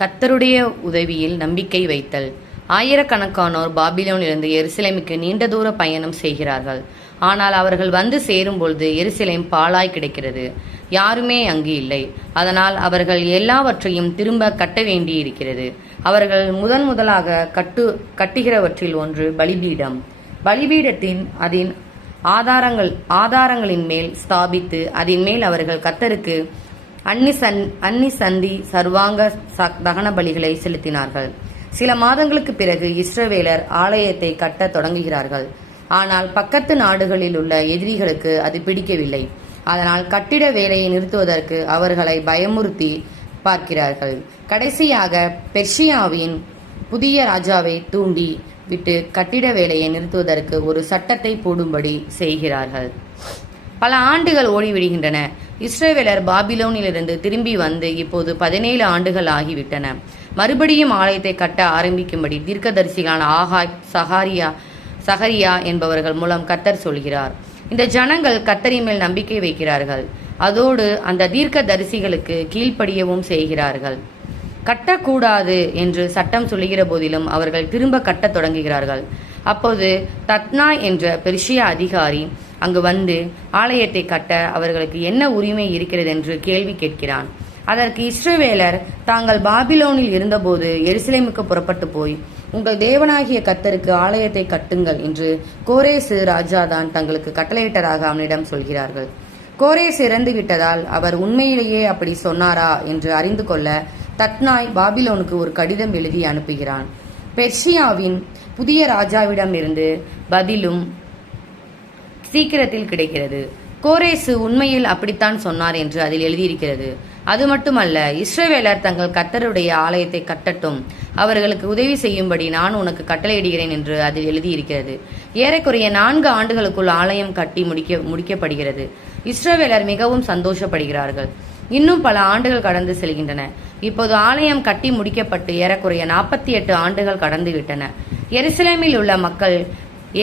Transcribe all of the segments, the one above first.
கர்த்தருடைய உதவியில் நம்பிக்கை வைத்தல். ஆயிரக்கணக்கானோர் பாபிலோனிலிருந்து எருசலேமுக்கு நீண்ட தூர பயணம் செய்கிறார்கள். ஆனால் அவர்கள் வந்து சேரும்பொழுது எருசலேம் பாழாய் கிடக்கிறது. யாருமே அங்கு இல்லை. அதனால் அவர்கள் எல்லாவற்றையும் திரும்ப கட்ட வேண்டியிருக்கிறது. அவர்கள் முதலாக கட்டுகிறவற்றில் ஒன்று பலிபீடம். பலிபீடத்தின் அதன் ஆதாரங்களின் மேல் ஸ்தாபித்து அதன் மேல் அவர்கள் கர்த்தருக்கு அன்னி சந்தி சர்வாங்க தகன பலிகளை செலுத்தினார்கள். சில மாதங்களுக்கு பிறகு இஸ்ரவேலர் ஆலயத்தை கட்ட தொடங்குகிறார்கள். ஆனால் பக்கத்து நாடுகளில் உள்ள எதிரிகளுக்கு அது பிடிக்கவில்லை. அதனால் கட்டிட வேலையை நிறுத்துவதற்கு அவர்களை பயமுறுத்தி பார்க்கிறார்கள். கடைசியாக பெர்ஷியாவின் புதிய ராஜாவை தூண்டி விட்டு கட்டிட வேலையை நிறுத்துவதற்கு ஒரு சட்டத்தை போடும்படி செய்கிறார்கள். பல ஆண்டுகள் ஓடிவிடுகின்றன. இஸ்ரவேலர் பாபிலோனிலிருந்து திரும்பி வந்து இப்போது 17 ஆண்டுகள் ஆகிவிட்டன. மறுபடியும் ஆலயத்தை கட்ட ஆரம்பிக்கும்படி தீர்க்கதரிசிகளான ஆகாய், சகரியா என்பவர்கள் மூலம் கர்த்தர் சொல்கிறார். இந்த ஜனங்கள் கர்த்தரின் மேல் நம்பிக்கை வைக்கிறார்கள். அதோடு அந்த தீர்க்க தரிசிகளுக்கு கீழ்ப்படியவும் செய்கிறார்கள். கட்டக்கூடாது என்று சட்டம் சொல்லுகிற போதிலும் அவர்கள் திரும்ப கட்டத் தொடங்குகிறார்கள். அப்போது தத்னாய் என்ற பெர்ஷிய அதிகாரி அங்கு வந்து ஆலயத்தை கட்ட அவர்களுக்கு என்ன உரிமை இருக்கிறது என்று கேள்வி கேட்கிறான். அதற்கு இஸ்ரவேலர் தாங்கள் பாபிலோனில் இருந்தபோது எருசலேமுக்கு புறப்பட்டு போய் உங்கள் தேவனாகிய கர்த்தருக்கு ஆலயத்தை கட்டுங்கள் என்று கோரேசு ராஜாதான் தங்களுக்கு கட்டளையிட்டதாக அவனிடம் சொல்கிறார்கள். கோரேசு இறந்து விட்டதால் அவர் உண்மையிலேயே அப்படி சொன்னாரா என்று அறிந்து கொள்ள தத்னாய் பாபிலோனுக்கு ஒரு கடிதம் எழுதி அனுப்புகிறான். பெர்ஷியாவின் புதிய ராஜாவிடம் இருந்து பதிலும் சீக்கிரத்தில் கிடைக்கிறது. கோரேசு உண்மையில் அப்படித்தான் சொன்னார் என்று அதில் எழுதியிருக்கிறது. அது மட்டுமல்ல, இஸ்ரவேலர் தங்கள் கர்த்தருடைய ஆலயத்தை கட்டட்டும், அவர்களுக்கு உதவி செய்யும்படி நான் உனக்கு கட்டளையிடுகிறேன் என்று அதில் எழுதியிருக்கிறது. ஏறக்குறைய 4 ஆண்டுகளுக்குள் ஆலயம் கட்டி முடிக்கப்படுகிறது. இஸ்ரவேலர் மிகவும் சந்தோஷப்படுகிறார்கள். இன்னும் பல ஆண்டுகள் கடந்து செல்கின்றன. இப்போது ஆலயம் கட்டி முடிக்கப்பட்டு ஏறக்குறைய 48 ஆண்டுகள் கடந்து விட்டன. எருசலேமில் உள்ள மக்கள்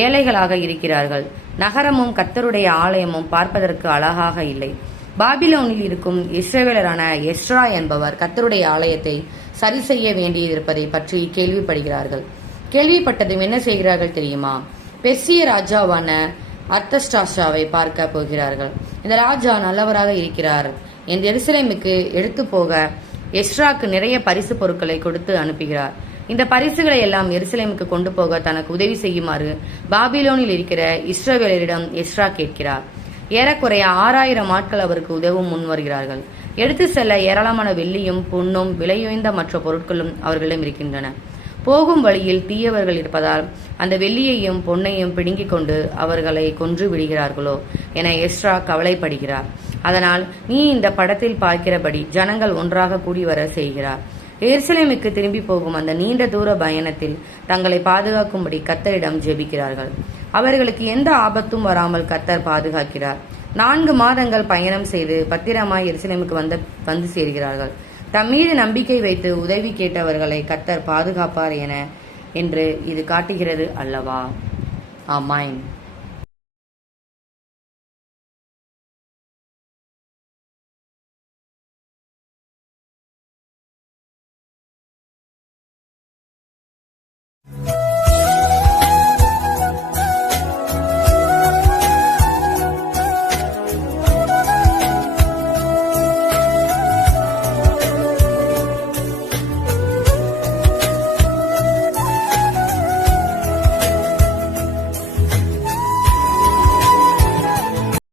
ஏழைகளாக இருக்கிறார்கள். நகரமும் கர்த்தருடைய ஆலயமும் பார்ப்பதற்கு அழகாக இல்லை. பாபிலோனில் இருக்கும் இஸ்ரவேலரான எஸ்ரா என்பவர் கர்த்தருடைய ஆலயத்தை சரி செய்ய வேண்டியிருப்பதை பற்றி கேள்விப்படுகிறார்கள். கேள்விப்பட்டதும் என்ன செய்கிறார்கள் தெரியுமா? பெர்சிய ராஜாவான அர்தஷ்டாஷாவை பார்க்க போகிறார்கள். இந்த ராஜா நல்லவராக இருக்கிறார். இந்த எருசலேமுக்கு எடுத்து போக எஸ்ராக்கு நிறைய பரிசு பொருட்களை கொடுத்து அனுப்புகிறார். இந்த பரிசுகளை எல்லாம் எருசலேமுக்கு கொண்டு போக தனக்கு உதவி செய்யுமாறு பாபிலோனில் இருக்கிற இஸ்ரவேலரிடம் எஸ்ரா கேட்கிறார். ஏறக்குறைய 6000 ஆட்கள் அவருக்கு உதவும் முன் வருகிறார்கள். எடுத்து செல்ல ஏராளமான வெள்ளியும் பொன்னும் விலையுயர்ந்த மற்ற பொருட்களும் அவர்களிடம் இருக்கின்றன. போகும் வழியில் தீயவர்கள் இருப்பதால் அந்த வெள்ளியையும் பொன்னையும் பிடுங்கிக் கொண்டு அவர்களை கொன்று விடுகிறார்களோ என எஸ்ரா கவலைப்படுகிறார். அதனால் நீ இந்த படத்தில் பார்க்கிறபடி ஜனங்கள் ஒன்றாக கூடி வர செய்கிறார். எருசலேமுக்கு திரும்பி போகும் அந்த நீண்ட தூர பயணத்தில் தங்களை பாதுகாக்கும்படி கர்த்தரிடம் ஜெபிக்கிறார்கள். அவர்களுக்கு எந்த ஆபத்தும் வராமல் கர்த்தர் பாதுகாக்கிறார். 4 மாதங்கள் பயணம் செய்து பத்திரமாய் எருசலேமுக்கு வந்து சேர்கிறார்கள். தம்மீது நம்பிக்கை வைத்து உதவி கேட்டவர்களை கர்த்தர் பாதுகாப்பார் என்று இது காட்டுகிறது அல்லவா? ஆமாம்.